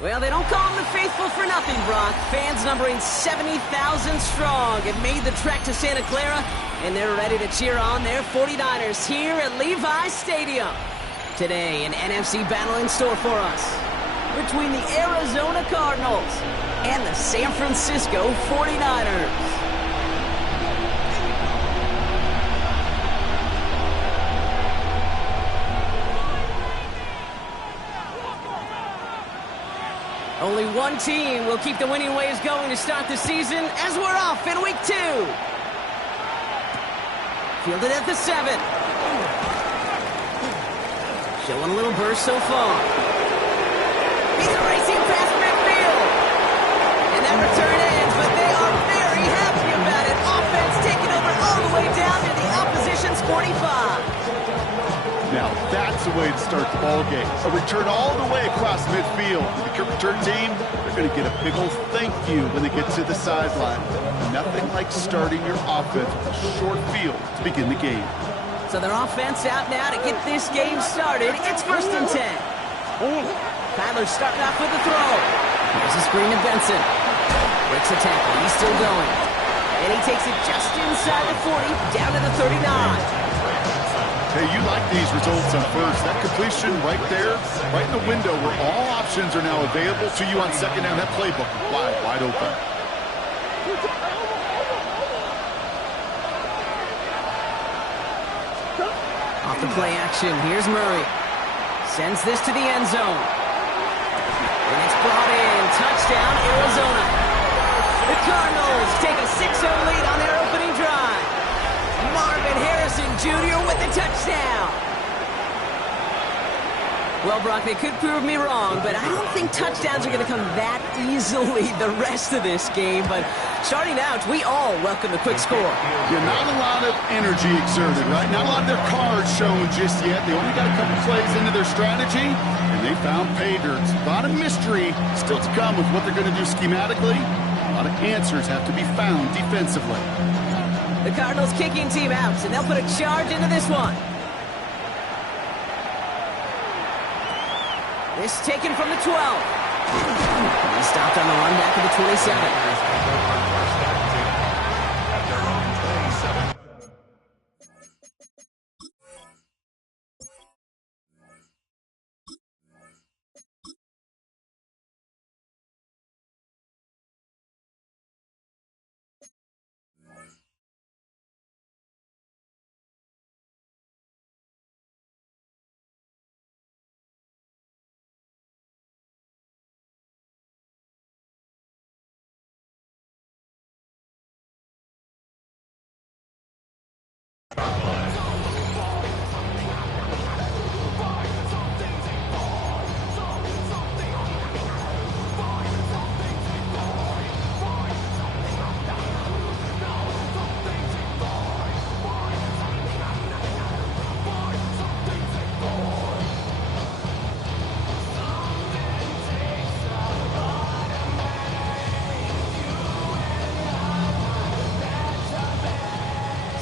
Well, they don't call them the faithful for nothing, Brock. Fans numbering 70,000 strong have made the trek to Santa Clara, and they're ready to cheer on their 49ers here at Levi's Stadium. Today, an NFC battle in store for us between the Arizona Cardinals and the San Francisco 49ers. Only one team will keep the winning ways going to start the season as we're off in week 2. Fielded at the 7. Showing a little burst so far. He's racing past midfield. And that return ends, but they are very happy about it. Offense taking over all the way down to the opposition's 45. Now that's the way to start the ball game. A return all the way across midfield. For the kick return team, they're going to get a big old thank you when they get to the sideline. Nothing like starting your offense with a short field to begin the game. So their offense out now to get this game started. It's 1st and 10. Kyler's starting off with the throw. Here's a screen to Benson. Breaks the tackle. He's still going. And he takes it just inside the 40, down to the 39. Hey, you like these results on first. That completion right there, right in the window where all options are now available to you on second down. That playbook wide open. Off the play action, here's Murray. Sends this to the end zone. And it's brought in. Touchdown, Arizona. The Cardinals take a 6-0 lead on their opening drive. Marvin Harrison Jr. with the touchdown. Well, Brock, they could prove me wrong, but I don't think touchdowns are going to come that easily the rest of this game. But starting out, we all welcome the quick score. Yeah, not a lot of energy exerted, right? Not a lot of their cards shown just yet. They only got a couple plays into their strategy, and they found pay dirt. A lot of mystery still to come with what they're going to do schematically. A lot of answers have to be found defensively. The Cardinals kicking team out, and they'll put a charge into this one. This taken from the 12. He stopped on the run back to the 27.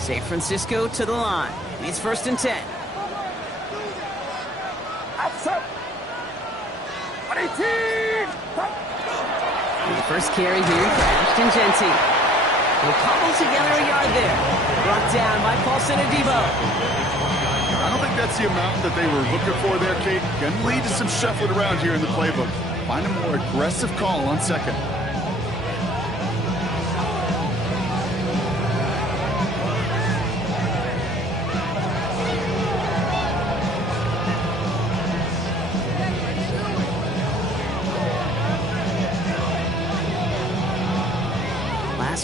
San Francisco to the line. It's 1st and 10. The first carry here for Ashton Genty. Will cobble together a yard there. Brought down by Paulson Adebo. I don't think that's the amount that they were looking for there, Kate. Going to lead to some shuffling around here in the playbook. Find a more aggressive call on second.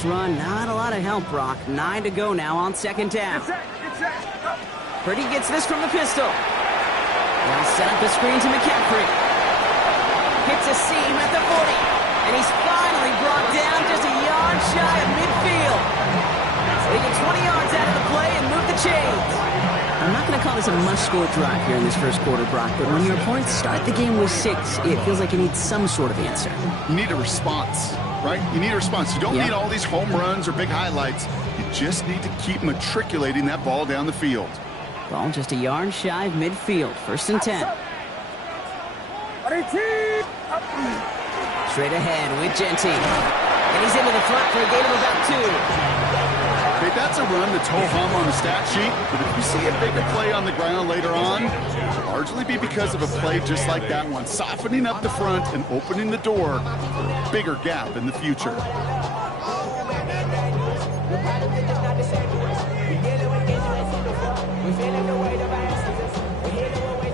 Run, not a lot of help, Brock. 9 to go now on 2nd down. Purdy gets this from the pistol. Now set up the screen to McCaffrey. Hits a seam at the 40. And he's finally brought down just a yard shy of midfield. They get 20 yards out of the play and move the chains. I'm not going to call this a must-score drive here in this first quarter, Brock, but when your opponents start the game with 6, it feels like you need some sort of answer. You need a response. Right? You need a response. You don't need all these home runs or big highlights. You just need to keep matriculating that ball down the field. Ball just a yard shy of midfield. 1st and 10. Straight ahead with Genty. And he's into the flat for a gain of about 2. Okay, that's a run that's ho-hum on the stat sheet, but if you see a bigger play on the ground later on, it'll largely be because of a play just like that one, softening up the front and opening the door for a bigger gap in the future.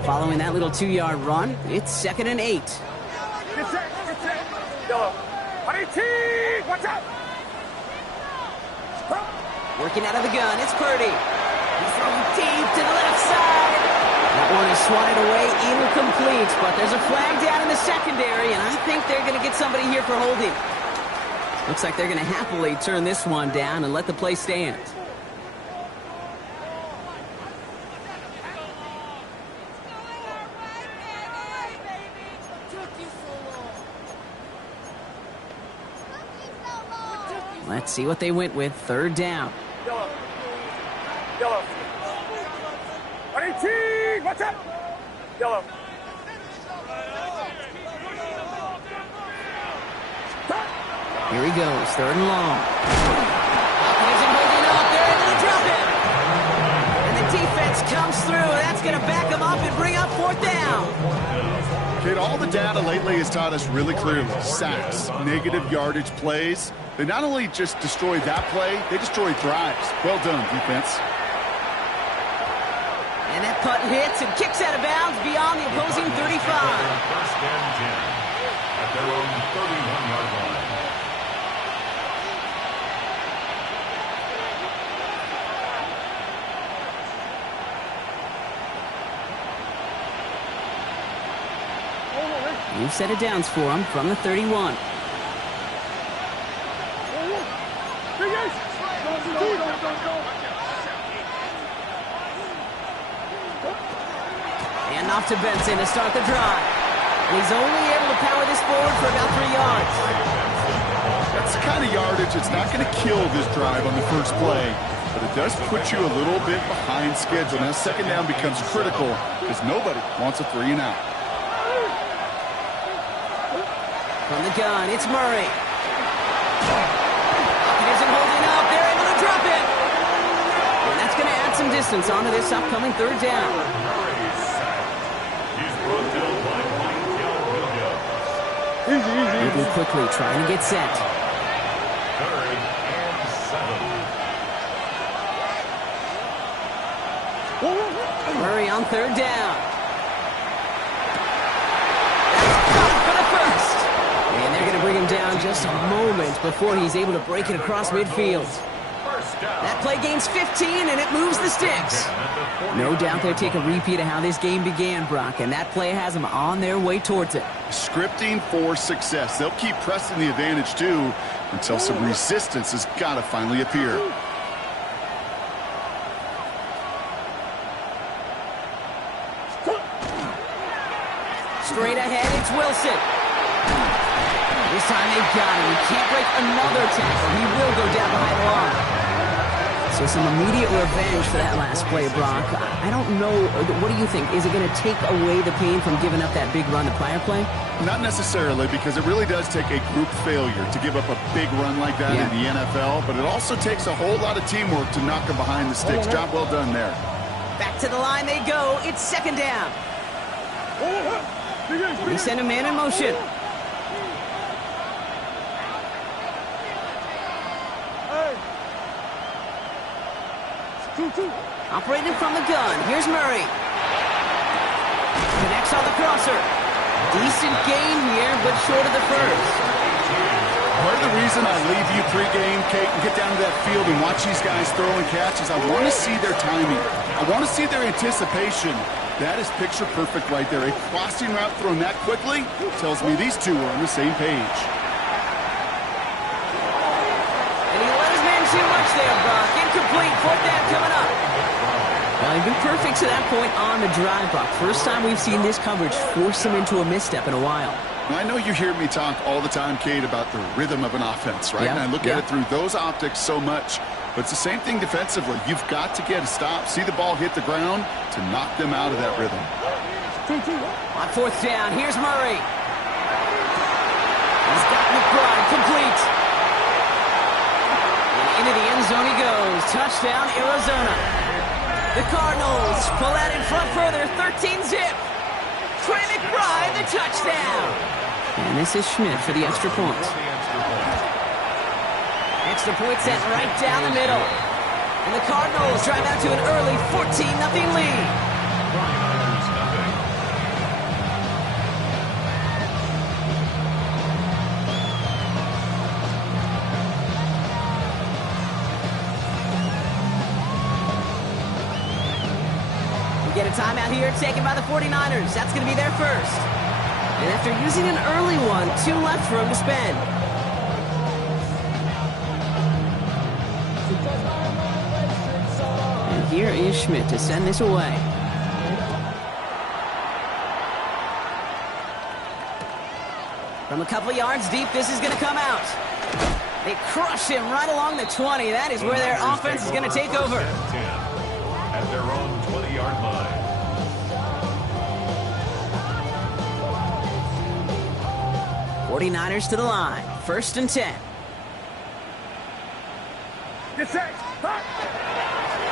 Following that little 2-yard run, it's 2nd and 8. Working out of the gun, it's Purdy. He's throwing deep to the left side. That one is swatted away, incomplete, but there's a flag down in the secondary, and I think they're going to get somebody here for holding. Looks like they're going to happily turn this one down and let the play stand. Let's see what they went with. 3rd down. Yellow. What's up? Yellow. Here he goes. 3rd and long. He's holding up. They're able to drop it. And the defense comes through. That's going to back him up and bring up 4th down. Kid, all the data lately has taught us really clearly. Sacks, negative yardage plays. They not only just destroy that play, they destroy drives. Well done, defense. And that punt hits and kicks out of bounds beyond the opposing 35. 1st and 10 at their own 31-yard line. New set of downs for him from the 31. And off to Benson to start the drive. And he's only able to power this forward for about 3 yards. That's the kind of yardage that's not going to kill this drive on the first play, but it does put you a little bit behind schedule. Now 2nd down becomes critical because nobody wants a 3 and out. From the gun, it's Murray. He isn't holding up. They're able to drop it. And that's going to add some distance onto this upcoming 3rd down. Moving quickly, trying to get set. 3rd and 7. Murray on 3rd down. That's for the first. And they're going to bring him down just a moment before he's able to break it across midfield. That play gains 15, and it moves the sticks. No doubt they'll take a repeat of how this game began, Brock, and that play has them on their way towards it. Scripting for success. They'll keep pressing the advantage, too, until some resistance has got to finally appear. Straight ahead, it's Wilson. This time they've got him. He can't break another tackle. He will go down behind the line. So some immediate revenge for that last play, Brock. I don't know. What do you think? Is it going to take away the pain from giving up that big run the prior play? Not necessarily, because it really does take a group failure to give up a big run like that in the NFL, but it also takes a whole lot of teamwork to knock them behind the sticks. Job well done there. Back to the line they go. It's 2nd down. They send a man in motion. Operating from the gun. Here's Murray. Connects on the crosser. Decent gain here, but short of the first. Part of the reason I leave you pregame, Kate, and get down to that field and watch these guys throw and catch is I want to see their timing. I want to see their anticipation. That is picture perfect right there. A crossing route thrown that quickly tells me these two are on the same page. And he let his man too much there, Brock. Incomplete. 4th down coming up. Well, he's been perfect to that point on the drive, Brock. First time we've seen this coverage force him into a misstep in a while. Now, I know you hear me talk all the time, Kate, about the rhythm of an offense, right? And I look at it through those optics so much. But it's the same thing defensively. You've got to get a stop, see the ball hit the ground to knock them out of that rhythm. On fourth down, here's Murray. He's got McBride complete. And into the end zone he goes. Touchdown, Arizona. The Cardinals pull out in front further, 13-zip. Trey McBride, the touchdown. And this is Schmidt for the extra point. Extra point sent right down the middle. And the Cardinals drive out to an early 14-0 lead. Get a timeout here taken by the 49ers. That's going to be their first. And after using an early one, 2 left for him to spend. And here is Schmidt to send this away. From a couple of yards deep, this is going to come out. They crush him right along the 20. That is where their offense is going to take over. At their own 20-yard line. 49ers to the line. 1st and 10. Get set.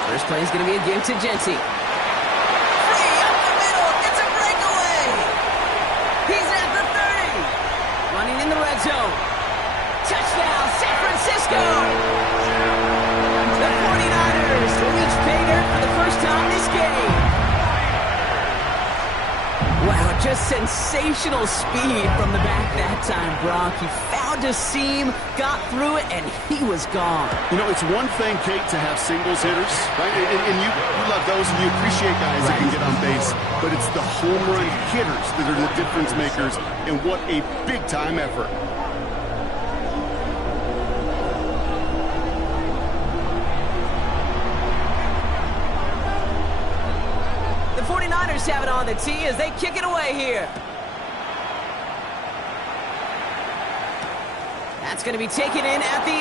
First play is going to be a give to Genty. Free up the middle. It's a breakaway. He's at the 30. Running in the red zone. Touchdown, San Francisco. The 49ers reach pay dirt for the first time this game. Wow, just sensational speed from the back that time, Brock. He found a seam, got through it, and he was gone. You know, it's one thing, Kate, to have singles hitters, right? And you love those, and you appreciate guys that can get on base. But it's the home run hitters that are the difference makers, and what a big-time effort. The 49ers have it on the tee as they kick it away here. That's going to be taken in at the 8.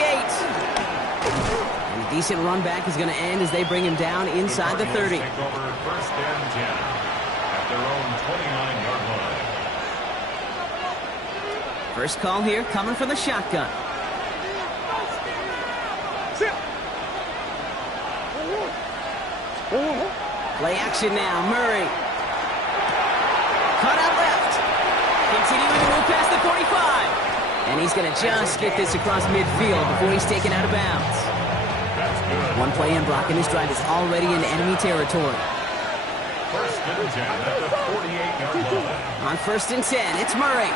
And a decent run back is going to end as they bring him down inside the 30. Take over 1st and 10 at their own 29-yard line. First call here coming from the shotgun. Play action now, Murray. Cut out left. Continuing to move past the 45. And he's going to just get this across midfield before he's taken out of bounds. That's good. One play in, Brock, and this drive is already in enemy territory. 1st and 10 at the 48-yard line. On 1st and 10, it's Murray.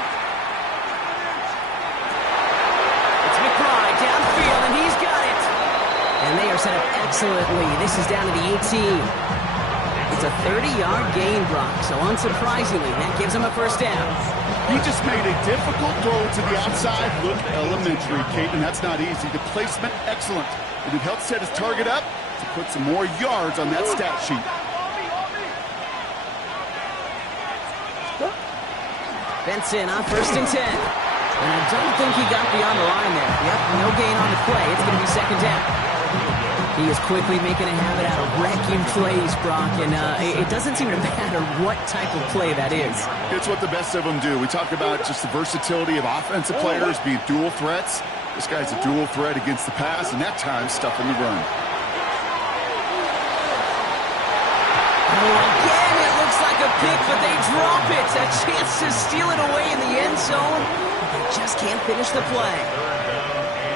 It's McBride downfield, and he's got it. And they are set up excellently. This is down to the 18. It's a 30-yard gain, Brock, so unsurprisingly, that gives him a first down. He just made a difficult throw to the outside. Look elementary, Kate, and that's not easy. The placement, excellent. And it helped set his target up to put some more yards on that stat sheet. Benson on 1st and 10. And I don't think he got beyond the line there. Yep, no gain on the play. It's going to be 2nd down. He is quickly making a habit out of wrecking plays, Brock, and it doesn't seem to matter what type of play that is. It's what the best of them do. We talk about just the versatility of offensive players being dual threats. This guy's a dual threat against the pass, and that time stuffing the run. Oh, again, it looks like a pick, but they drop it. A chance to steal it away in the end zone. They just can't finish the play.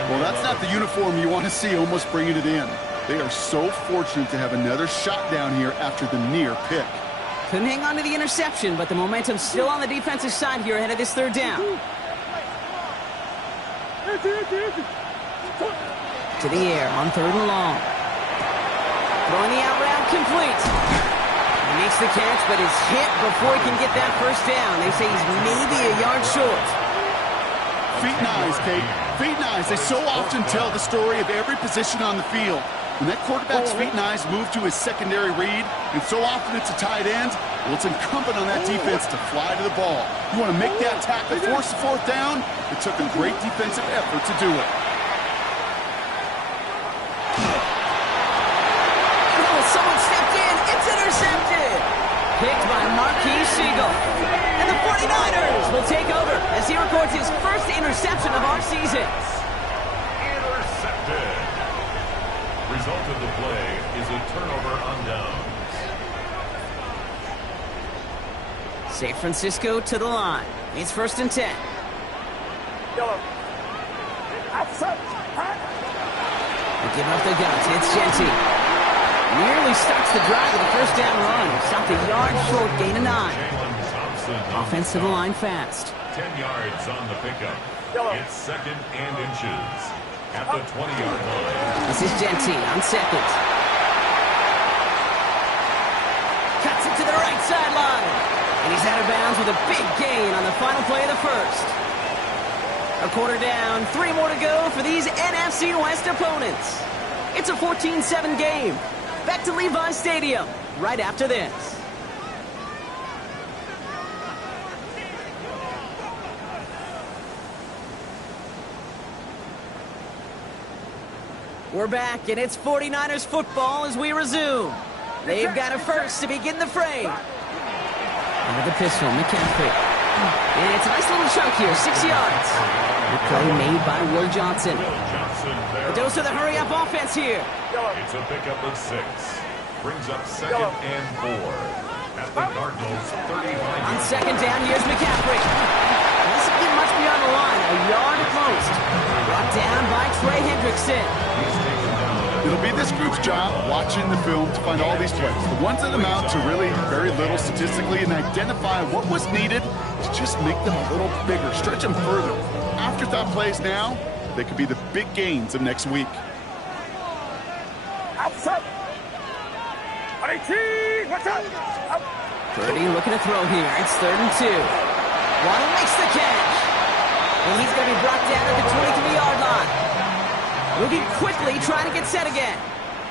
Well, that's not the uniform you want to see almost bringing it in. They are so fortunate to have another shot down here after the near pick. Couldn't hang on to the interception, but the momentum's still on the defensive side here ahead of this 3rd down. To the air on 3rd and long. Throwing the out route complete. He makes the catch, but is hit before he can get that first down. They say he's maybe a yard short. Feet and eyes, Kate. Feet and eyes. They so often tell the story of every position on the field. When that quarterback's feet and eyes move to his secondary read, and so often it's a tight end, well, it's incumbent on that defense to fly to the ball. You want to make that tackle, force the 4th down? It took a great defensive effort to do it. Oh, someone stepped in. It's intercepted. Picked by Marquise. Eagle. And the 49ers will take over as he records his first interception of our season. Intercepted. Result of the play is a turnover on downs. San Francisco to the line. It's 1st and 10. Yellow. Outside. They give up the guns. It's Genty. Nearly starts the drive with a first down run. Stopped a yard short, gain of 9. Offense to the line fast. 10 yards on the pickup. It's 2nd and inches at the 20-yard line. This is Genty on 2nd. Cuts it to the right sideline. And he's out of bounds with a big gain on the final play of the first. A quarter down, 3 more to go for these NFC West opponents. It's a 14-7 game. Back to Levi's Stadium right after this. We're back, and it's 49ers football as we resume. They've got a first to begin the frame. Under the pistol, McCaffrey. And it's a nice little chunk here, 6 yards. The play made by Will Johnson. A dose of the hurry-up offense here. It's a pickup of 6. Brings up 2nd and 4 at the Cardinals' 35. On 2nd down, here's McCaffrey. This isn't much beyond the line, a yard at most. Brought down by Trey Hendrickson. It'll be this group's job watching the film to find all these plays. The ones that amount to really very little statistically and identify what was needed to just make them a little bigger, stretch them further. Afterthought plays now, they could be the big gains of next week. Outside. 18. Watch out. Purdy looking to throw here. It's 3rd and 2. Waddle makes the catch. And he's going to be brought down at the 23-yard line. Moving quickly, trying to get set again.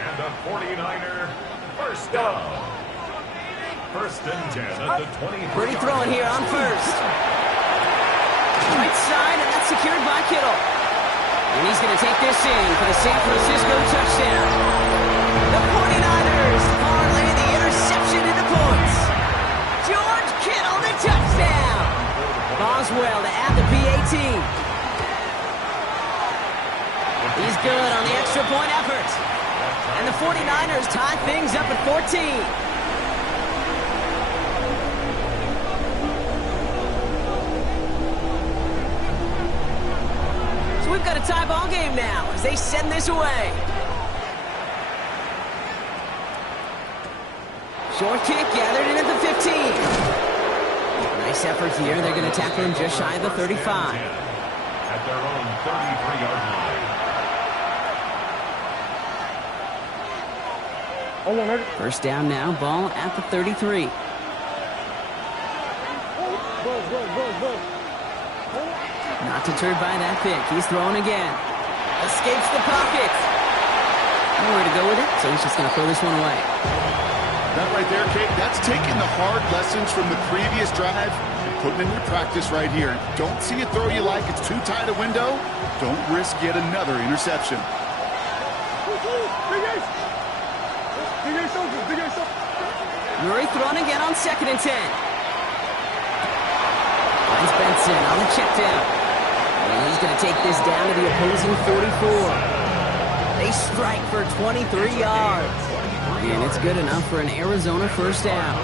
And the 49er first down. 1st and 10 at the 20. Purdy throwing here on 1st. Right side, and that's secured by Kittle. And he's going to take this in for the San Francisco touchdown. The 49ers parlay the interception into points. George Kittle, the touchdown. Boswell to add the PAT. He's good on the extra point effort. And the 49ers tie things up at 14. We've got a tie ball game now as they send this away. Short kick gathered in at the 15. Nice effort here. They're going to tackle him just shy of the 35. At their own 33-yard line. First down now, ball at the 33. Not deterred by that pick. He's throwing again. Escapes the pocket. Nowhere to go with it, so he's just going to throw this one away. That right there, Kate, that's taking the hard lessons from the previous drive and putting them into practice right here. Don't see a throw you like. It's too tight a window. Don't risk yet another interception. Murray throwing again on 2nd and 10. Finds Benson on the check down. And he's going to take this down to the opposing 44. They strike for 23 yards. And it's good enough for an Arizona first down.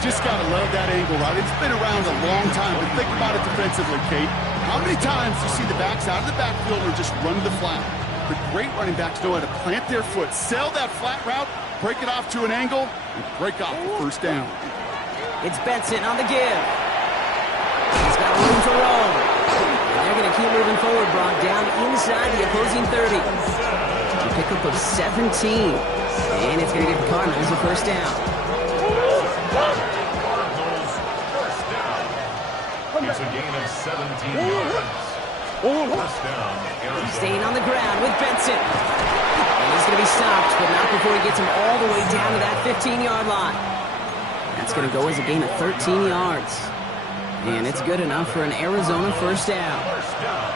Just got to love that angle, right? It's been around a long time, but think about it defensively, Kate. How many times do you see the backs out of the backfield or just run the flat? The great running backs know how to plant their foot, sell that flat route, break it off to an angle, and break off the first down. It's Benson on the give. He's got room to roll. And they're going to keep moving forward, brought down inside the opposing 30. A pickup of 17. And it's going to give the Cardinals a first down. Cardinals first down. It's a gain of 17 yards. First down, Arizona. Staying on the ground with Benson. And he's going to be stopped, but not before he gets him all the way down to that 15-yard line. That's going to go as a gain of 13 yards. And it's good enough for an Arizona first down. First down.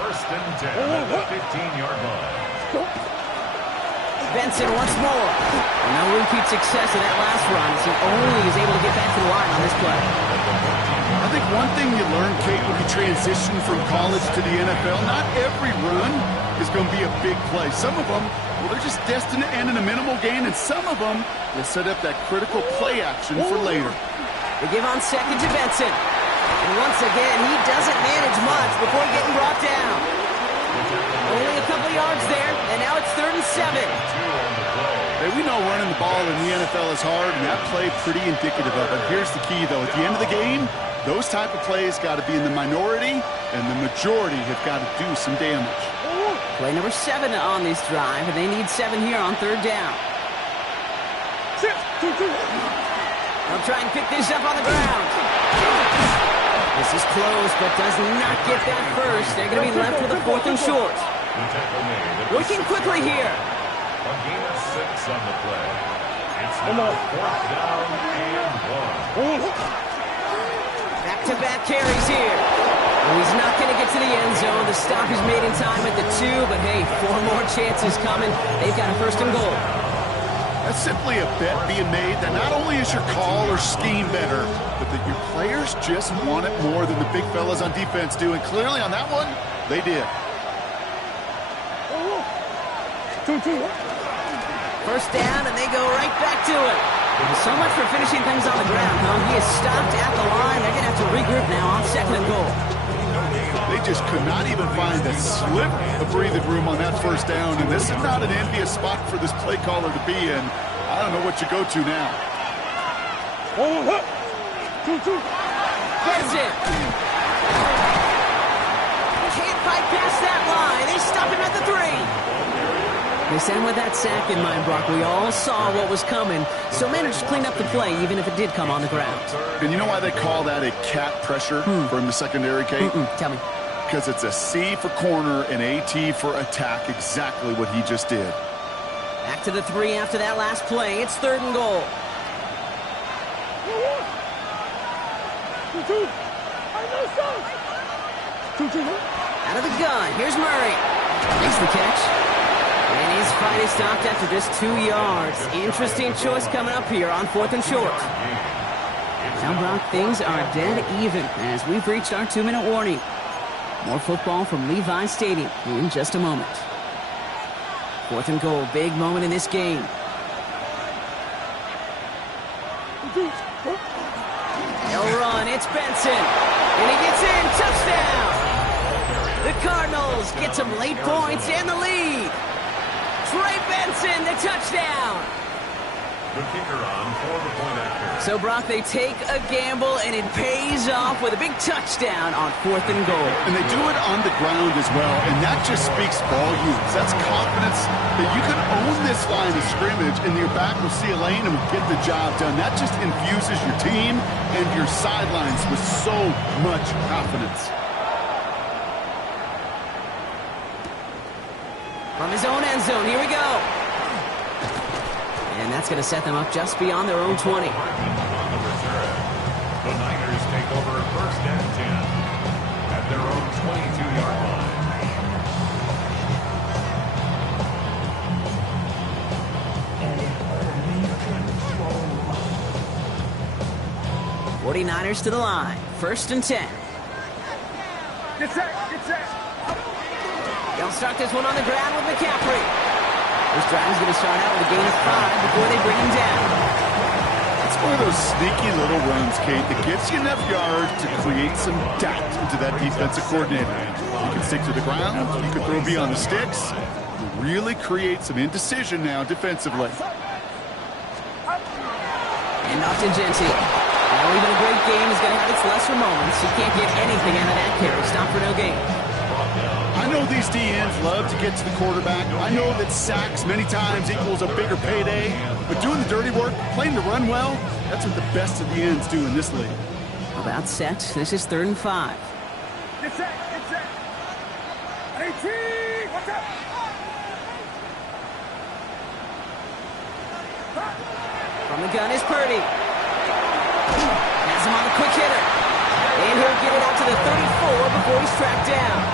1st and 10 at the 15-yard line. Benson once more. And no repeat success in that last run as he only is able to get back to the line on this play. I think one thing you learn, Kate, when you transition from college to the NFL, not every run is going to be a big play. Some of them, well, they're just destined to end in a minimal gain, and some of them will set up that critical play action for later. They give on second to Benson. And once again, he doesn't manage much before getting brought down. Only a couple yards there, and now it's 3rd and 7. Hey, we know running the ball in the NFL is hard, and that play pretty indicative of it. Here's the key, though. At the end of the game, those type of plays got to be in the minority, and the majority have got to do some damage. Play number 7 on this drive, and they need 7 here on 3rd down. They'll try and pick this up on the ground. This is close, but does not get that first. They're going to be left with a 4th and short. Working quickly here. A gain of 6 on the play. It's now 4th down and 1. Back-to-back carries here. Well, he's not going to get to the end zone. The stop is made in time at the 2, but hey, 4 more chances coming. They've got a 1st and goal. That's simply a bet being made that not only is your call or scheme better, but that your players just want it more than the big fellas on defense do. And clearly on that one, they did. 1st down, and they go right back to it. So much for finishing things on the ground, huh? He is stopped at the line. They're going to have to regroup now on 2nd and goal. They just could not even find a slip of breathing room on that 1st down, and this is not an envious spot for this play caller to be in. I don't know what you go to now. Benson. Can't fight past that line. They stop him at the 3. They sent with that sack in mind, Brock. We all saw what was coming, so managed to clean up the play, even if it did come on the ground. And you know why they call that a cat pressure from the secondary, Kate? Tell me. Because it's a C for corner and AT for attack, exactly what he just did. Back to the 3 after that last play. It's 3rd and goal. Out of the gun. Here's Murray. Makes the catch. And his fight is stopped after just 2 yards. Interesting choice coming up here on 4th and short. Now, Brock, things are dead even as we've reached our 2-minute warning. More football from Levi Stadium in just a moment. 4th and goal, big moment in this game. They'll run, it's Benson. And he gets in, touchdown! The Cardinals get some late points and the lead. Trey Benson, the touchdown. The kicker on for the point after. So, Brock, they take a gamble, and it pays off with a big touchdown on 4th and goal. And they do it on the ground as well, and that just speaks volumes. That's confidence that you can own this line of scrimmage, and your back will see a lane and will get the job done. That just infuses your team and your sidelines with so much confidence. From his own end zone, here we go. And that's going to set them up just beyond their own 20. The Niners take over 1st and 10 at their own 22-yard line. 49ers to the line. 1st and 10. Get set, get set. They'll start this one on the ground with McCaffrey. This drive is going to start out with a gain of 5 before they bring him down. It's one of those sneaky little runs, Kate, that gets you enough yards to create some doubt into that defensive coordinator. You can stick to the ground, you can throw beyond the sticks. You really create some indecision now defensively. And off to Genty. Now even a great game is going to have its lesser moments. He can't get anything out of that carry. Stop for no gain. I know these DNs love to get to the quarterback. I know that sacks many times equals a bigger payday. But doing the dirty work, playing to run well, that's what the best of the ends do in this league. About set. This is 3rd and 5. Get set, get set. 18, what's up? From the gun is Purdy. Has him on the quick hitter. And he'll get it out to the 34 before he's tracked down.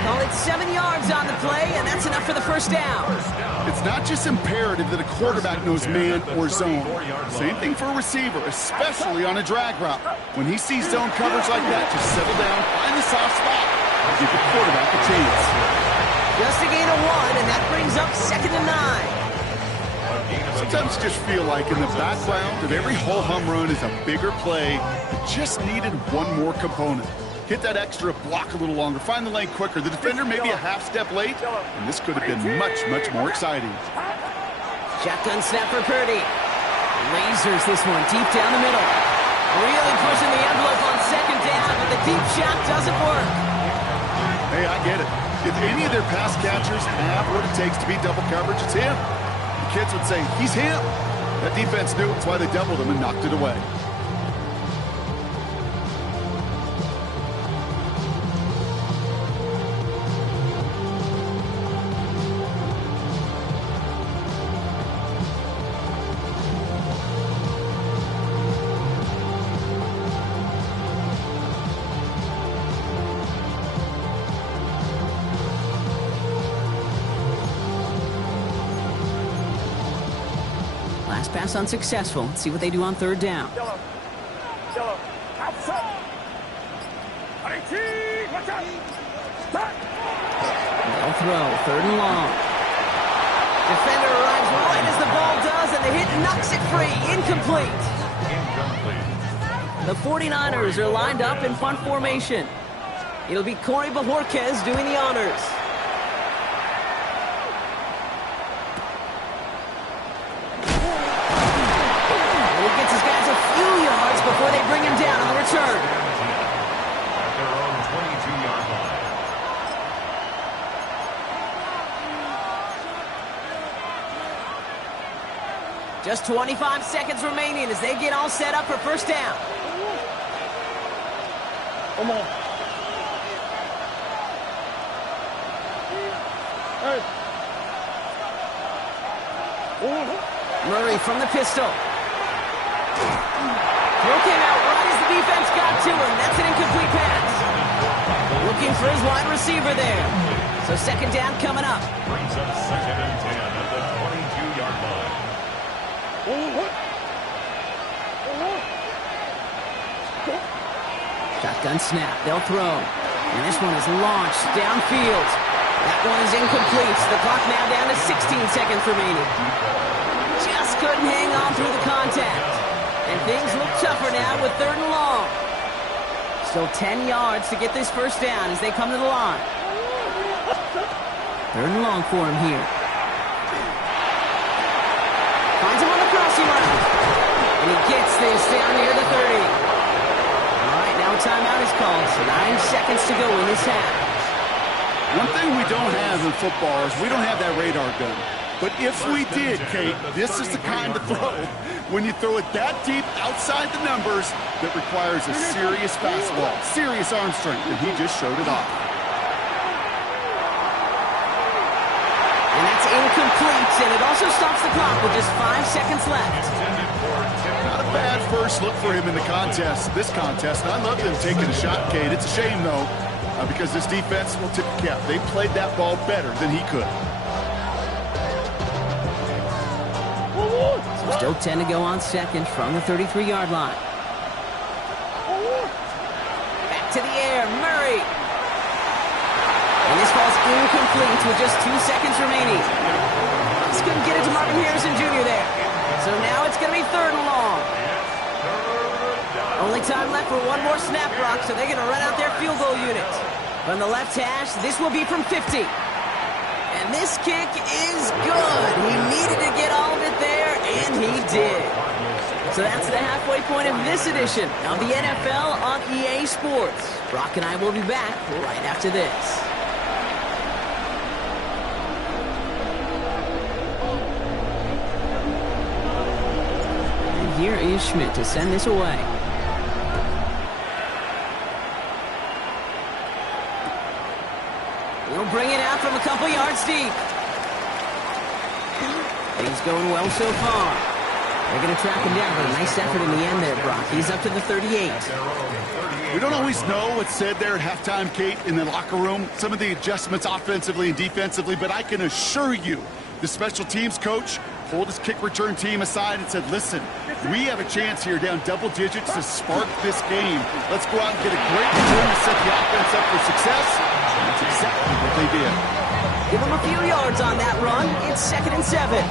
Call it gets 7 yards on the play, and that's enough for the first down. It's not just imperative that a quarterback knows man or zone. Same thing for a receiver, especially on a drag route. When he sees zone coverage like that, just settle down, find the soft spot, and give the quarterback a chance. Just a gain of 1, and that brings up 2nd and 9. Sometimes you just feel like in the background of every ho-hum run is a bigger play that just needed one more component. Hit that extra block a little longer, find the lane quicker. The defender may be a half step late, and this could have been much, much more exciting. Shotgun snap for Purdy. Lasers this one deep down the middle. Really pushing the envelope on 2nd down, but the deep shot doesn't work. Hey, I get it. If any of their pass catchers have what it takes to beat double coverage, it's him. The kids would say, he's him. That defense knew, it's why they doubled him and knocked it away. Last pass unsuccessful. Let's see what they do on 3rd down. Yellow. Outside. Watch out. Start. They'll throw. 3rd and long. Defender arrives right as the ball does, and the hit knocks it free. Incomplete. The 49ers are lined up in punt formation. It'll be Corey Bajorquez doing the honors. Before they bring him down on the return. At their own 22-yard line. Just 25 seconds remaining as they get all set up for 1st down. Come on. Hey. Murray from the pistol. Throw came out right as the defense got to him. That's an incomplete pass. Looking for his wide receiver there. So 2nd down coming up. Brings up 2nd and 10 at the 22-yard line. Shotgun snap. They'll throw. And this one is launched downfield. That one is incomplete. The clock now down to 16 seconds remaining. Just couldn't hang on through the contact. And things look tougher now with 3rd and long. Still 10 yards to get this 1st down as they come to the line. 3rd and long for him here. Finds him on the crossing route. And he gets this down near the 30. All right, now a timeout is called, so 9 seconds to go in this half. One thing we don't have in football is we don't have that radar gun. But if we did, Kate, this is the kind of throw when you throw it that deep outside the numbers that requires a serious fastball, serious arm strength, and he just showed it off. And that's incomplete, and it also stops the clock with just 5 seconds left. Not a bad first look for him in the contest, this contest. And I love them taking a shot, Kate. It's a shame, though, because this defense will tip the cap. They played that ball better than he could. So still 10 to go on 2nd from the 33-yard line. Back to the air, Murray. And this ball's incomplete with just 2 seconds remaining. Just couldn't get it to Marvin Harrison Jr. there. So now it's going to be 3rd and long. Only time left for one more snap, Brock, so they're going to run out their field goal unit. From the left hash, this will be from 50. And this kick is good. He needed to get all of it there, and he did. So that's the halfway point of this edition of the NFL on EA Sports. Brock and I will be back right after this. And here is Schmidt to send this away. He'll bring it out from a couple yards deep. Things going well so far. They're going to track him down, but a nice effort in the end there, Brock. He's up to the 38. We don't always know what's said there at halftime, Kate, in the locker room. Some of the adjustments offensively and defensively, but I can assure you the special teams coach pulled his kick return team aside and said, listen, we have a chance here down double digits to spark this game. Let's go out and get a great return to set the offense up for success. And that's exactly what they did. Give him a few yards on that run. It's 2nd and 7.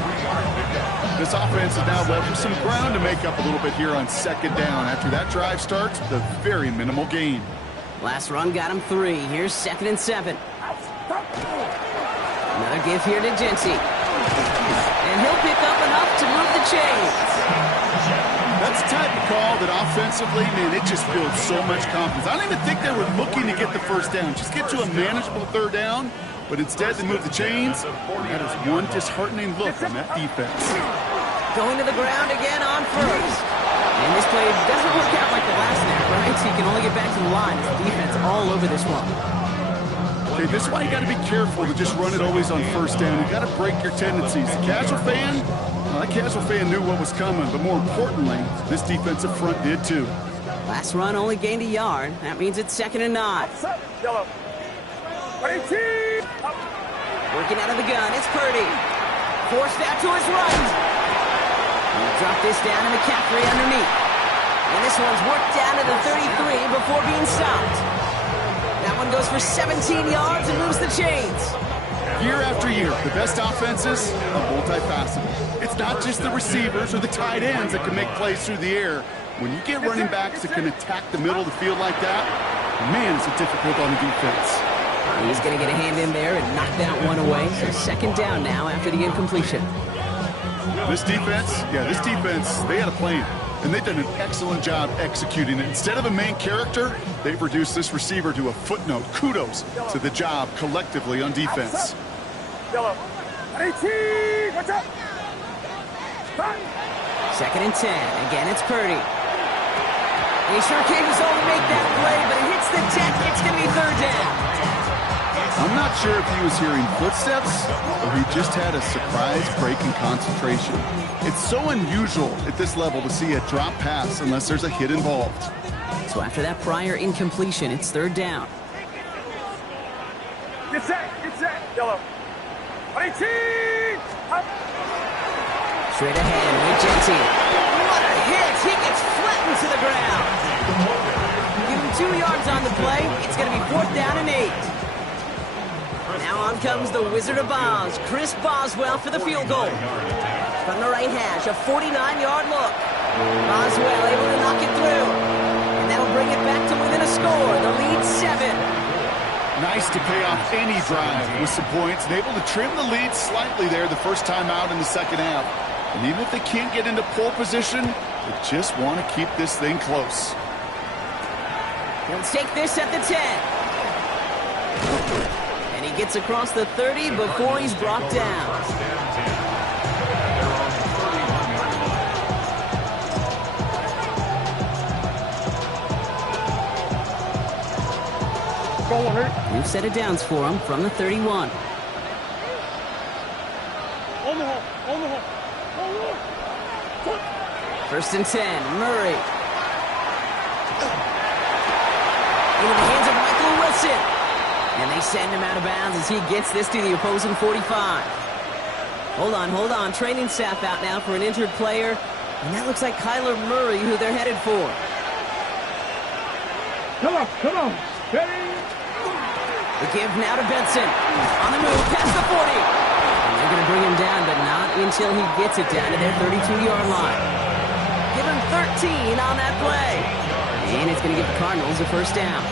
This offense is now left with some ground to make up a little bit here on 2nd down. After that drive starts, the very minimal gain. Last run got him 3. Here's 2nd and 7. Another give here to Jency. And he'll pick up enough to move the chains. That's the type of call that offensively, man, it just builds so much confidence. I don't even think they were looking to get the first down. Just get to a manageable 3rd down. But instead, they move the chains. That is one disheartening look on that defense. Going to the ground again on 1st. And this play doesn't work out like the last snap, right? So you can only get back to the line. The defense all over this one. Okay, this is why you got to be careful to just run it always on 1st down. You got to break your tendencies. The casual fan, well, that casual fan knew what was coming. But more importantly, this defensive front did too. Last run only gained a yard. That means it's 2nd and 9. Yellow. 18. Working out of the gun, it's Purdy. Forced out to his right. He'll drop this down to McCaffrey underneath. And this one's worked down to the 33 before being stopped. That one goes for 17 yards and moves the chains. Year after year, the best offenses are multifaceted. It's not just the receivers or the tight ends that can make plays through the air. When you get running backs that can attack the middle of the field like that, man, is it difficult on the defense. He's going to get a hand in there and knock that one away. So 2nd down now after the incompletion. This defense, they had a plan. And they've done an excellent job executing it. Instead of a main character, they've reduced this receiver to a footnote. Kudos to the job collectively on defense. Yellow. 18. Watch out. 2nd and 10. Again, it's Purdy. He sure came his own to make that play, but it hits the deck. It's going to be 3rd down. I'm not sure if he was hearing footsteps or he just had a surprise break in concentration. It's so unusual at this level to see a drop pass unless there's a hit involved. So after that prior incompletion, it's 3rd down. Get set. Yellow. 18. Up. Straight ahead with Jency. What a hit! He gets flattened to the ground. Give him 2 yards on the play. It's going to be 4th down and 8. Now on comes the Wizard of Oz, Chris Boswell for the field goal. From the right hash, a 49-yard look. Boswell able to knock it through. And that'll bring it back to within a score. The lead 7. Nice to pay off any drive with some points and able to trim the lead slightly there the first time out in the 2nd half. And even if they can't get into pole position, they just want to keep this thing close. He'll take this at the 10. And he gets across the 30 before he's brought down. New set of downs for him from the 31. On the hole. 1st and 10, Murray. Into the hands of Michael Wilson. And they send him out of bounds as he gets this to the opposing 45. Hold on. Training staff out now for an injured player. And that looks like Kyler Murray, who they're headed for. Come on. Ready? The give now to Benson. On the move, past the 40. And they're going to bring him down, but not until he gets it down to their 32-yard line. Give him 13 on that play. And it's going to give the Cardinals a 1st down.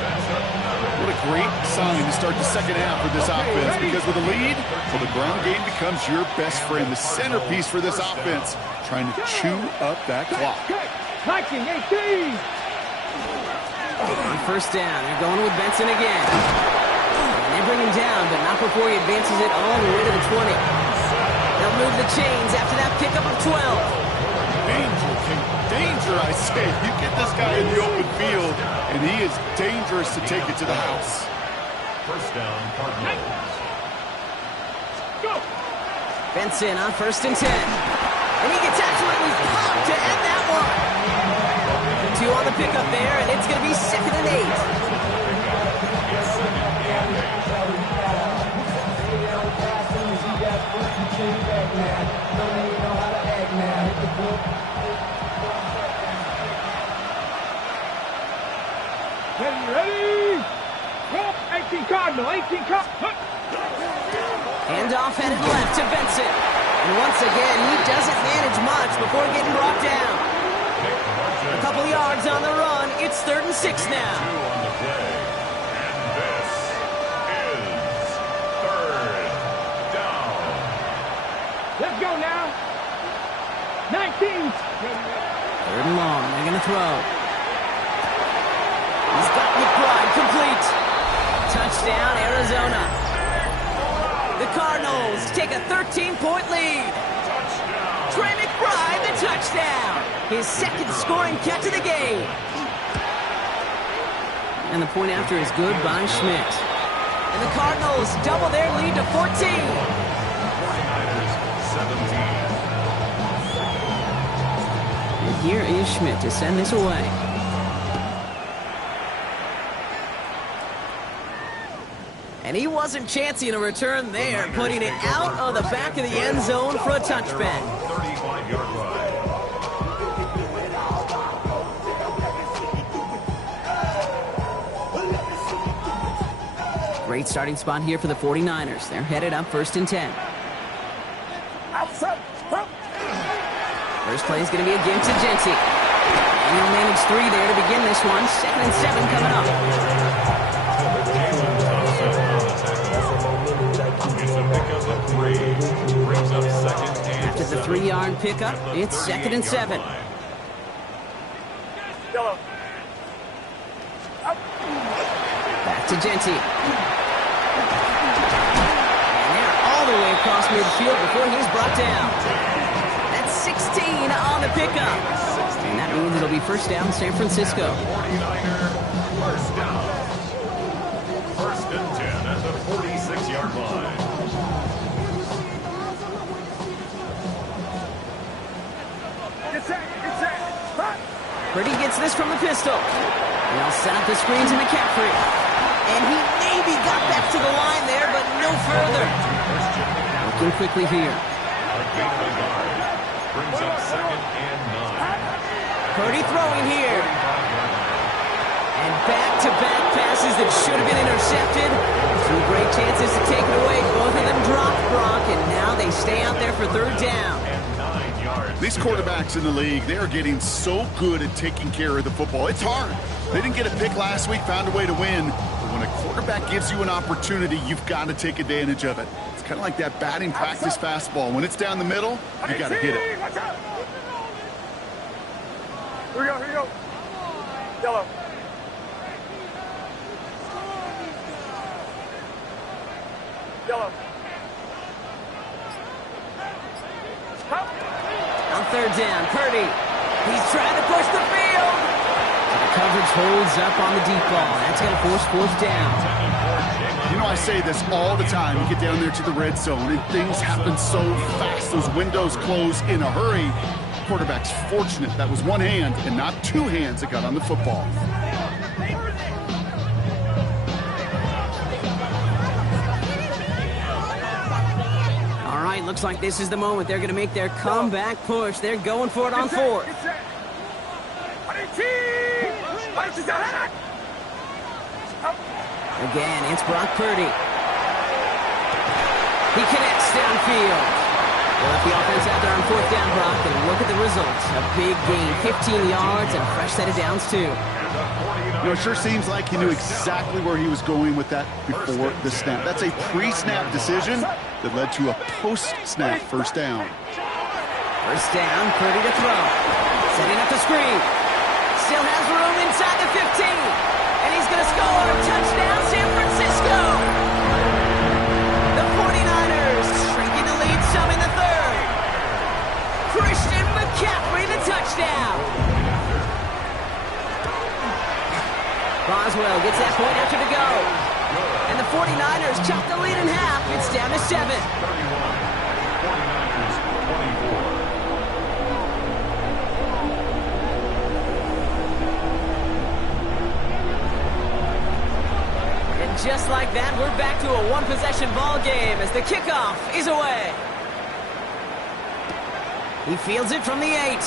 What a great sign to start the 2nd half for this offense, because with a lead, well, the ground game becomes your best friend, the centerpiece for this offense, trying to chew up that clock. 19, 18. On 1st down, they're going with Benson again. And they bring him down, but not before he advances it all the way to the 20. They'll move the chains after that pickup of 12. Danger, I say. You get this guy in the open field, and he is dangerous to take it to the house. 1st down, Cardinals. Go. Benson on 1st and 10. And he gets absolutely popped to end that one. 2 on the pickup there, and it's going to be 2nd and 8. Ready? Go! 18 Cardinal, 18 Cardinal. Handoff headed left to Benson. And once again, he doesn't manage much before getting brought down. A couple yards on the run. It's 3rd and 6 now. 2 on the play. And this is 3rd down. Let's go now. 19. 3rd and long. They're going to throw. He's got McBride complete. Touchdown, Arizona. The Cardinals take a 13-point lead. Trey McBride, the touchdown. His 2nd scoring catch of the game. And the point after is good by Schmidt. And the Cardinals double their lead to 14. 49ers 17. And here is Schmidt to send this away. And he wasn't chancing a return there, putting it out of the back of the end zone for a touchback. 35-yard line. Great starting spot here for the 49ers. They're headed up 1st and 10. Outside. First play is going to be again to Genty. And he'll manage 3 there to begin this one. 2nd and 7 coming up. After the 3-yard pickup, it's 2nd and 7. Yellow. Back to Genty. And they're all the way across midfield before he's brought down. That's 16 on the pickup. And that means it'll be 1st down San Francisco. 49er first down. 1st and 10 at the 46-yard line. Purdy gets this from the pistol. And they'll set up the screen to McCaffrey. And he maybe got back to the line there, but no further. Looking quickly here. A gain of a yard. Brings up 2nd and 9. Purdy throwing here. And back-to-back passes that should have been intercepted. 2 great chances to take it away. Both of them dropped, Brock, and now they stay out there for 3rd down. These quarterbacks in the league, they are getting so good at taking care of the football. It's hard. They didn't get a pick last week, found a way to win. But when a quarterback gives you an opportunity, you've got to take advantage of it. It's kind of like that batting practice fastball. When it's down the middle, you got to hit it. Here we go, here we go. Yellow. Yellow. On 3rd down, Purdy. He's trying to push the field. The coverage holds up on the deep ball. That's going to force 4th down. You know, I say this all the time. You get down there to the red zone, and things happen so fast. Those windows close in a hurry. Quarterback's fortunate that was 1 hand and not 2 hands that got on the football. All right, looks like this is the moment. They're going to make their comeback push. They're going for it on 4th. Again, it's Brock Purdy. He connects downfield. They left the offense out there on 4th down, Brock, and look at the results. A big gain, 15 yards and a fresh set of downs, too. You know, it sure seems like he knew exactly where he was going with that before the snap. That's a pre-snap decision that led to a post-snap 1st down. 1st down, Purdy to throw. Setting up the screen. Still has room inside the 15. And he's going to score. Touchdown, San Francisco. The 49ers shrinking the lead some in the 3rd. Christian McCaffrey, the touchdown. Boswell gets that point after to go. And the 49ers chop the lead in half. It's down to 7. 49ers 24. just like that, we're back to a one-possession ball game as the kickoff is away. He fields it from the 8.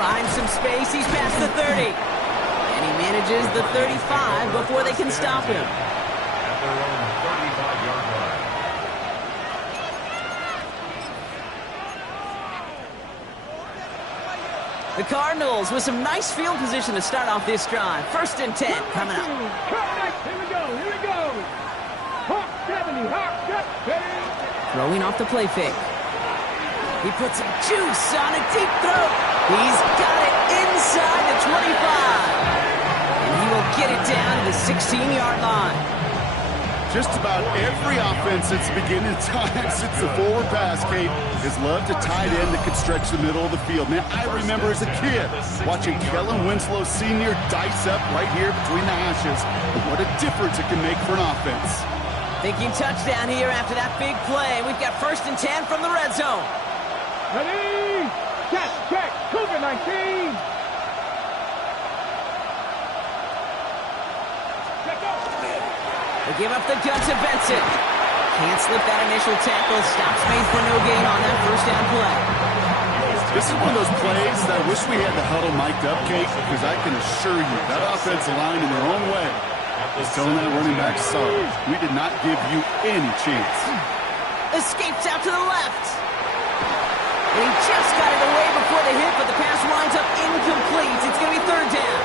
Finds some space, he's past the 30. And he manages the 35 before they can stop him. At their own 35-yard line. The Cardinals with some nice field position to start off this drive. 1st and 10 coming up. Here we go. Hawk 70, Hawk 70. Throwing off the play fake. He puts some juice on a deep throw. He's got it inside the 25. And he will get it down to the 16-yard line. Just about every offense since the beginning of time, since the forward pass, Kate, has loved a tight end that could stretch the middle of the field. Man, I remember as a kid watching Kellen Winslow Sr. dice up right here between the hashes. And what a difference it can make for an offense. Thinking touchdown here after that big play. We've got 1st and 10 from the red zone. Ready? Check. Cougar 19. They give up the gun to Benson. Can't slip that initial tackle. Stops made for no gain on that 1st down play. This is one of those plays that I wish we had the huddle mic'd up, Kate, because I can assure you that offensive line in their own way is telling that running back, sorry, we did not give you any chance. Escapes out to the left. And he just got it away before the hit, but the pass winds up incomplete. It's going to be 3rd down.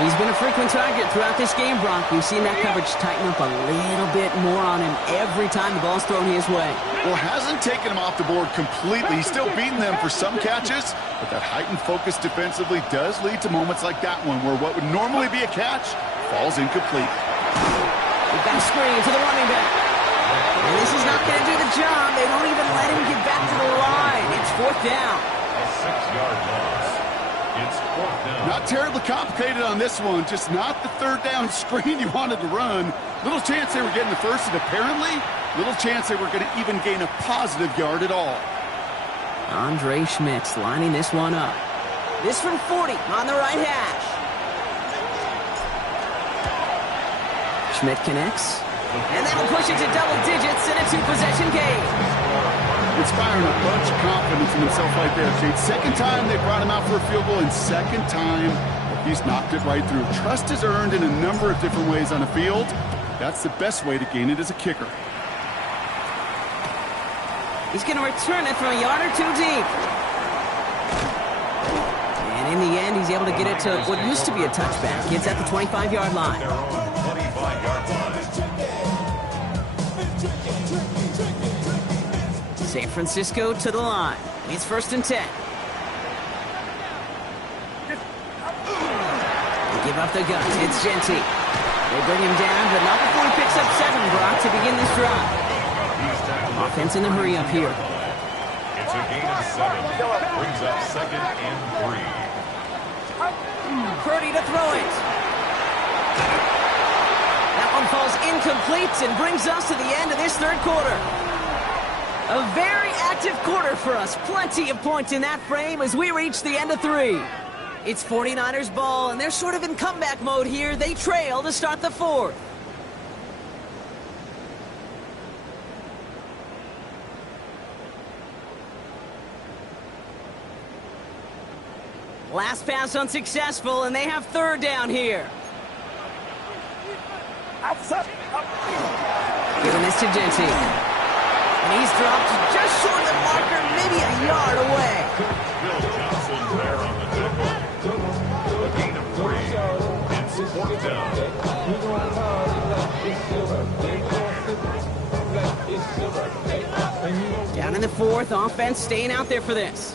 He's been a frequent target throughout this game, Brock. We've seen that coverage tighten up a little bit more on him every time the ball's thrown his way. Well, hasn't taken him off the board completely. He's still beating them for some catches, but that heightened focus defensively does lead to moments like that one where what would normally be a catch falls incomplete. We've got a screen to the running back. And this is not going to do the job. They don't even let him get back to the line. It's 4th down. A 6-yard loss. It's 4th down. Not terribly complicated on this one. Just not the 3rd down screen you wanted to run. Little chance they were getting the first, and apparently little chance they were going to even gain a positive yard at all. Andre Schmitz lining this one up. This from 40 on the right hash. Schmidt connects. And that'll push it to double digits in a 2-possession game. Inspiring a bunch of confidence in himself right there, Kate. 2nd time they brought him out for a field goal, and 2nd time he's knocked it right through. Trust is earned in a number of different ways on the field. That's the best way to gain it as a kicker. He's going to return it from a yard or 2 deep. And in the end, he's able to get it to what used to be a touchback. It's at the 25-yard line. Their own 25-yard line. San Francisco to the line. It's 1st and 10. They give up the gun. It's Genty. They bring him down, but not before he picks up 7, Brock, to begin this drive. Offense in the hurry up here. It's a gain of 7. Brings up 2nd and 3. Purdy to throw it. That one falls incomplete and brings us to the end of this 3rd quarter. A very active quarter for us. Plenty of points in that frame as we reach the end of 3. It's 49ers ball, and they're sort of in comeback mode here. They trail to start the 4th. Last pass unsuccessful, and they have 3rd down here. Giving this to Genty. And he's dropped just short of the marker, maybe a yard away. Bill Johnson there on the tackle. A gain of 3. It's 4th down. Down in the 4th, offense staying out there for this.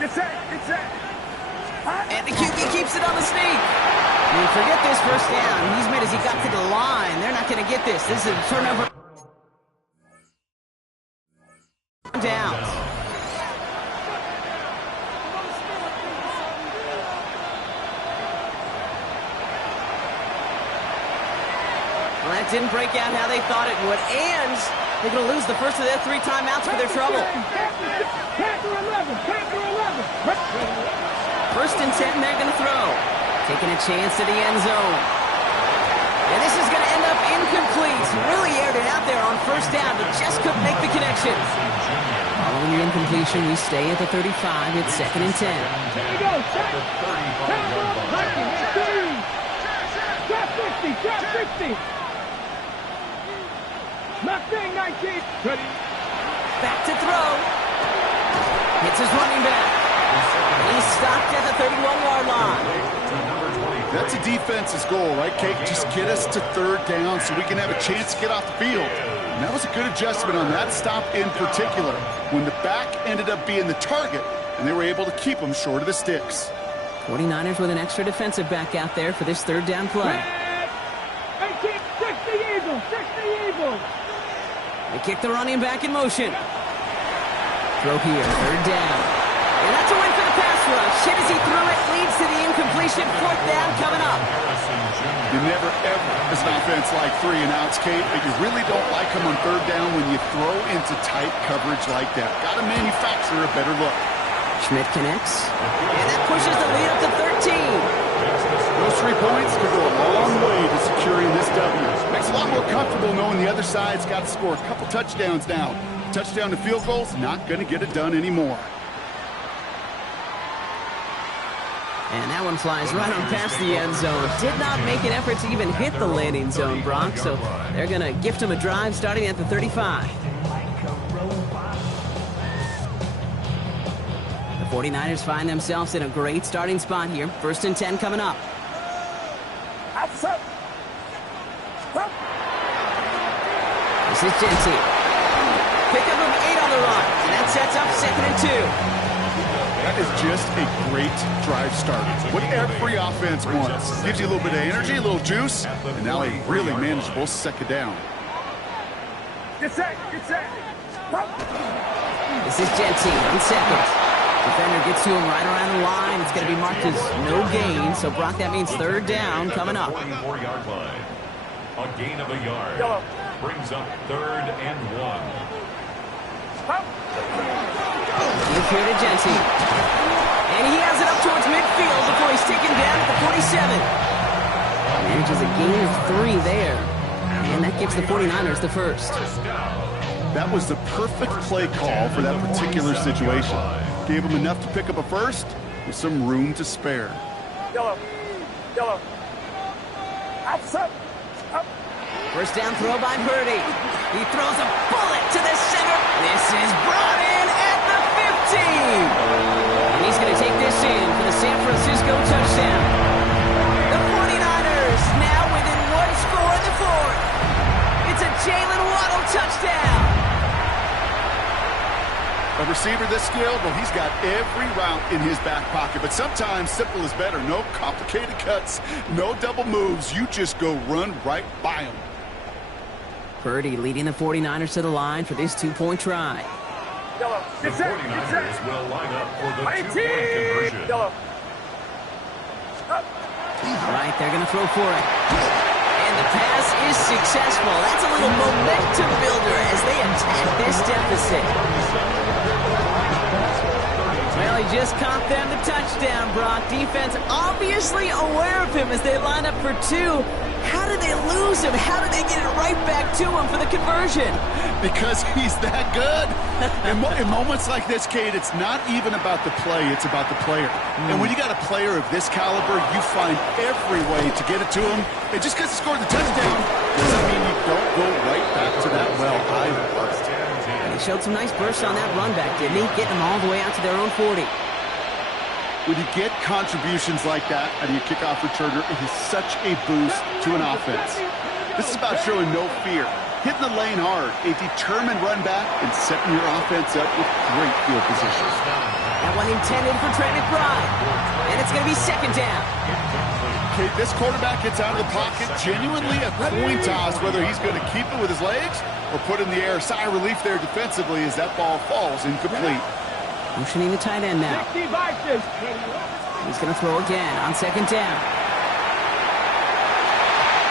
Get set. And the QB keeps it on the sneak. And forget this 1st down. He's made as he got to the line. They're not going to get this. This is a turnover. Downs. Well, that didn't break out how they thought it would. And they're going to lose the first of their 3 timeouts for their trouble. 11. 1st and 10, they're going to throw. Taking a chance to the end zone. And this is going to end up incomplete. Really aired it out there on first down, but just couldn't make the connection. Following the incompletion, we stay at the 35. It's 2nd and 10. Here we go. Drop 50. Drop 50. Knock in 19. Ready. Back to throw. Hits his running back. He's stopped at the 31-yard line. That's a defense's goal, right, Kate? Just get us to 3rd down so we can have a chance to get off the field. And that was a good adjustment on that stop in particular, when the back ended up being the target, and they were able to keep him short of the sticks. 49ers with an extra defensive back out there for this 3rd down play. 18, 60 Eagles, 60 Eagles. They kick the running back in motion. Throw here, 3rd down. And that's a win for the pass rush. Hit as he threw it, leads to the incompletion. 4th down coming up. You never, ever, as an offense, like 3 and outs, Kate, but you really don't like them on 3rd down when you throw into tight coverage like that. Got to manufacture a better look. Schmidt connects. And that pushes the lead up to 13. Those 3 points could go a long way to securing this W. Makes it a lot more comfortable knowing the other side's got to score a couple touchdowns now. Touchdown to field goals, not going to get it done anymore. And that one flies right on past the end zone. Did not make an effort to even hit the landing zone, Brock. So they're going to gift him a drive starting at the 35. The 49ers find themselves in a great starting spot here. 1st and 10 coming up. This is Gentile. Pickup of 8 on the run. And that sets up 2nd and 2. That is just a great drive start. What every offense wants. Gives you a little bit of energy, a little juice, and now a really manageable 2nd down. Get set, get set. This is Gentile on 2nd. Defender gets to him right around the line. It's going to be marked as no gain. So, Brock, that means 3rd down coming up. 44-yard line. A gain of a yard. Yellow. Brings up 3rd and 1. Give here to Gentile. And he has it up towards midfield before he's taken down at the 47. Manages a gain of 3 there. And that gives the 49ers the 1st. That was the perfect play call for that particular situation. Gave him enough to pick up a 1st with some room to spare. Yellow. Yellow. Up. 1st down throw by Purdy. He throws a bullet to the center. This is brought in at the 15. And he's going to take this in for the San Francisco touchdown. The 49ers now within 1 score in the 4th. It's a Jalen Waddle touchdown. A receiver this skilled, well, he's got every route in his back pocket. But sometimes simple is better. No complicated cuts, no double moves. You just go run right by him. Purdy leading the 49ers to the line for this 2-point try. Yellow. The 49ers will line up for the 2-point conversion. Yellow. Right, they're going to throw for it. And the pass is successful. That's a little momentum builder as they attack this deficit. Well, he just caught them the touchdown, Brock. Defense obviously aware of him as they line up for 2. How did they lose him? How did they get it right back to him for the conversion? Because he's that good. In moments like this, Kate, it's not even about the play, it's about the player. And when you got a player of this caliber, you find every way to get it to him. And just because he scored the touchdown doesn't mean you don't go right back to that well either. And he showed some nice bursts on that run back, didn't he? Getting them all the way out to their own 40. When you get contributions like that out of your kickoff returner, it is such a boost to an offense. This is about showing no fear, hitting the lane hard, a determined run back, and setting your offense up with great field position. That one intended for Trey McBride. And it's going to be 2nd down. Okay, this quarterback gets out of the pocket, genuinely a coin toss whether he's going to keep it with his legs or put it in the air. Sigh of relief there defensively as that ball falls incomplete. Motioning the tight end now. He's going to throw again on 2nd down.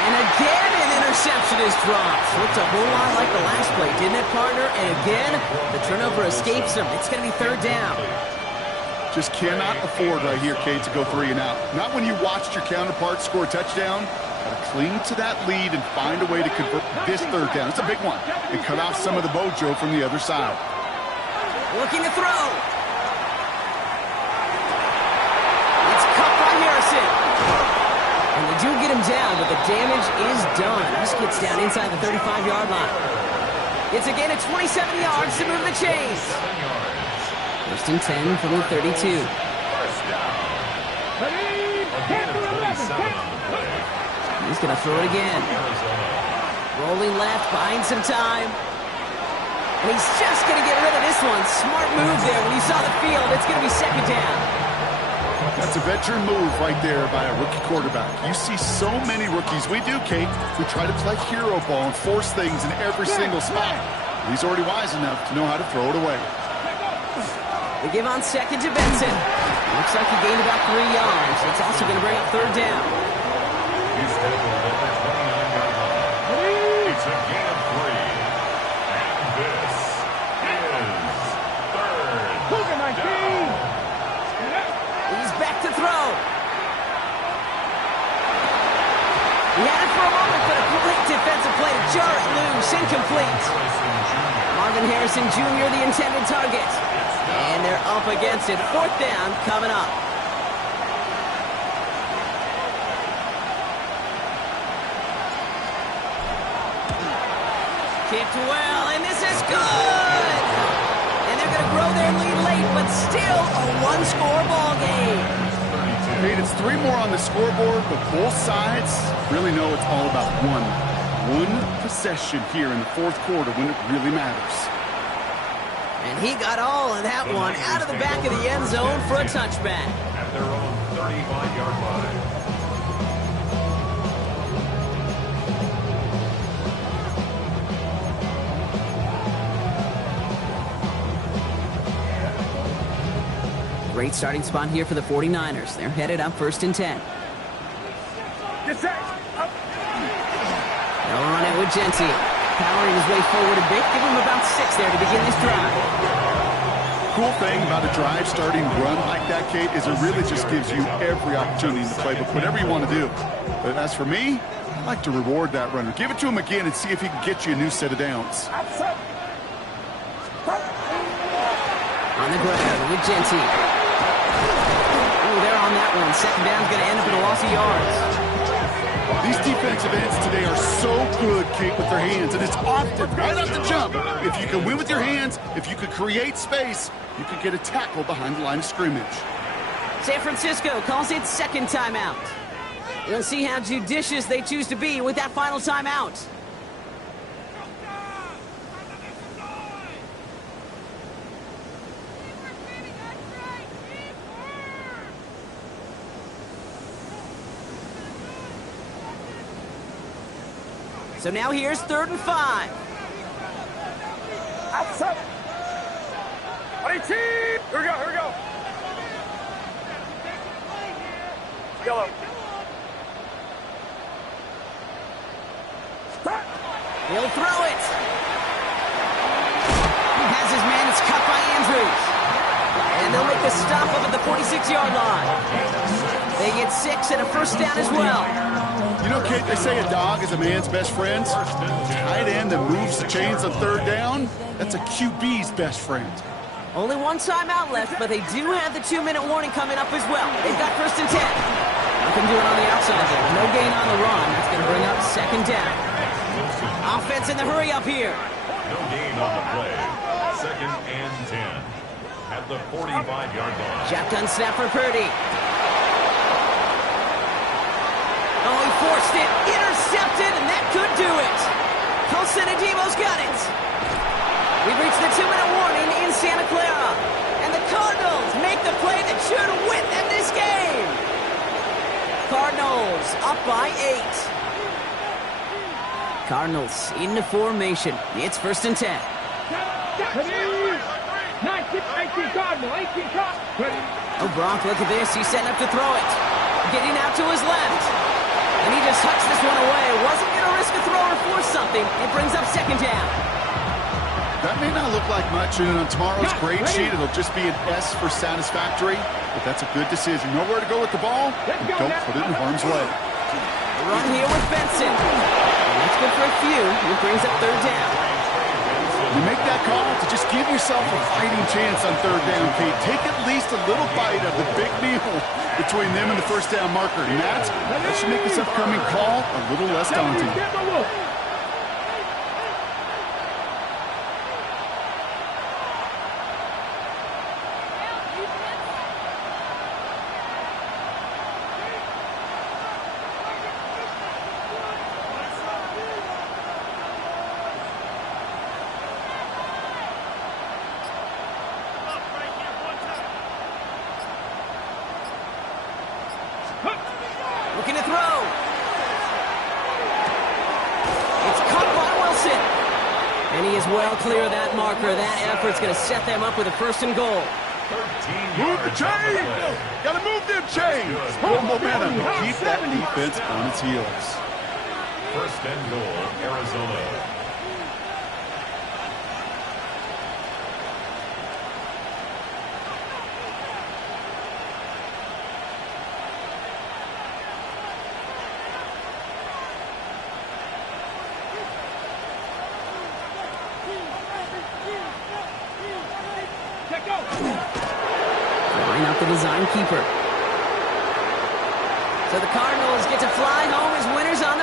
And again, an interception is dropped. Looked a whole lot like the last play, didn't it, partner? And again, the turnover escapes him. It's going to be 3rd down. Just cannot afford right here, Kate, to go 3 and out. Not when you watched your counterpart score a touchdown. Got to cling to that lead and find a way to convert this 3rd down. It's a big one. And cut off some of the mojo from the other side. Looking to throw. It's cut by Harrison. And they do get him down, but the damage is done. This gets down inside the 35-yard line. It's a gain of 27 yards to move the chains. 1st and 10 from the 32. First down. A gain of 27 on the play. He's going to throw it again. Rolling left, buying some time. And he's just going to get rid of this one. Smart move there. When you saw the field, it's going to be 2nd down. That's a veteran move right there by a rookie quarterback. You see so many rookies, we do, Kate, who try to play hero ball and force things in every single spot. He's already wise enough to know how to throw it away. They give on 2nd to Benson. Looks like he gained about 3 yards. It's also going to bring up 3rd down. He's tackled at the 29-yard line. It's a gain of 3. And this is 3rd down. He's back to throw. He had it for a moment, but a great defensive play to jar it loose. Incomplete. Marvin Harrison Jr., the intended target. And they're up against it. 4th down coming up. Kicked well, and this is good! And they're going to grow their lead late, but still a 1-score ball game. Kate, it's 3 more on the scoreboard, but both sides really know it's all about one possession here in the 4th quarter when it really matters. And he got all of that one out of the back of the end zone for a touchback. At their own 35-yard line. Great starting spot here for the 49ers. They're headed up 1st and 10. They'll run it with Genty. Powering his way forward a bit. Give him about 6 there to begin this drive. Cool thing about a drive starting run like that, Kate, is it really just gives you every opportunity in the playbook, whatever you want to do. But as for me, I like to reward that runner. Give it to him again and see if he can get you a new set of downs. On the ground with Genty. Ooh, they're on that one. 2nd down's going to end up in a loss of yards. These defensive ends today are so good, Kate, with their hands, and it's often right off the jump. If you can win with your hands, if you could create space, you could get a tackle behind the line of scrimmage. San Francisco calls it 2nd timeout. We'll see how judicious they choose to be with that final timeout. So now here's 3rd and 5. Outside. Here we go, here we go. Yellow. He'll throw it. He has his man. It's cut by Andrews. And they'll make the stop up at the 46-yard line. They get 6 and a 1st down as well. You know, Kate, they say a dog is a man's best friend. Tight end that moves the chains on 3rd down, that's a QB's best friend. Only 1 timeout left, but they do have the 2-minute warning coming up as well. They've got 1st and 10. Nothing doing on the outside there. No gain on the run. That's going to bring up 2nd down. Offense in the hurry up here. No gain on the play. 2nd and 10. At the 45-yard line. Shotgun snap for Purdy. Oh, he forced it. Intercepted, and that could do it. Colson Adebo's got it. We've reached the 2-minute warning in Santa Clara. And the Cardinals make the play that should win them this game. Cardinals up by 8. Cardinals into formation. It's 1st and 10. 19 Cardinal, 18 Cardinal. Oh, Brock, look at this. He's setting up to throw it. Getting out to his left. And he just hucks this one away. Wasn't going to risk a throw or force something. It brings up 2nd down. That may not look like much, and on tomorrow's grade sheet, it'll just be an S for satisfactory, but that's a good decision. Know where to go with the ball, and don't put it in harm's way. Run here with Benson. And that's good for a few. It brings up third down. You make that call to just give yourself a fighting chance on third down, Kate. Take at least a little bite of the big meal between them and the first down marker, and that should make this upcoming call a little less daunting. Looking to throw. It's caught by Wilson. And he is well clear of that marker. That effort's going to set them up with a first and goal. Move the chain! Gotta move them chains! More momentum. Keep that defense on its heels. First and goal, Arizona. Line up the design keeper. So the Cardinals get to fly home as winners on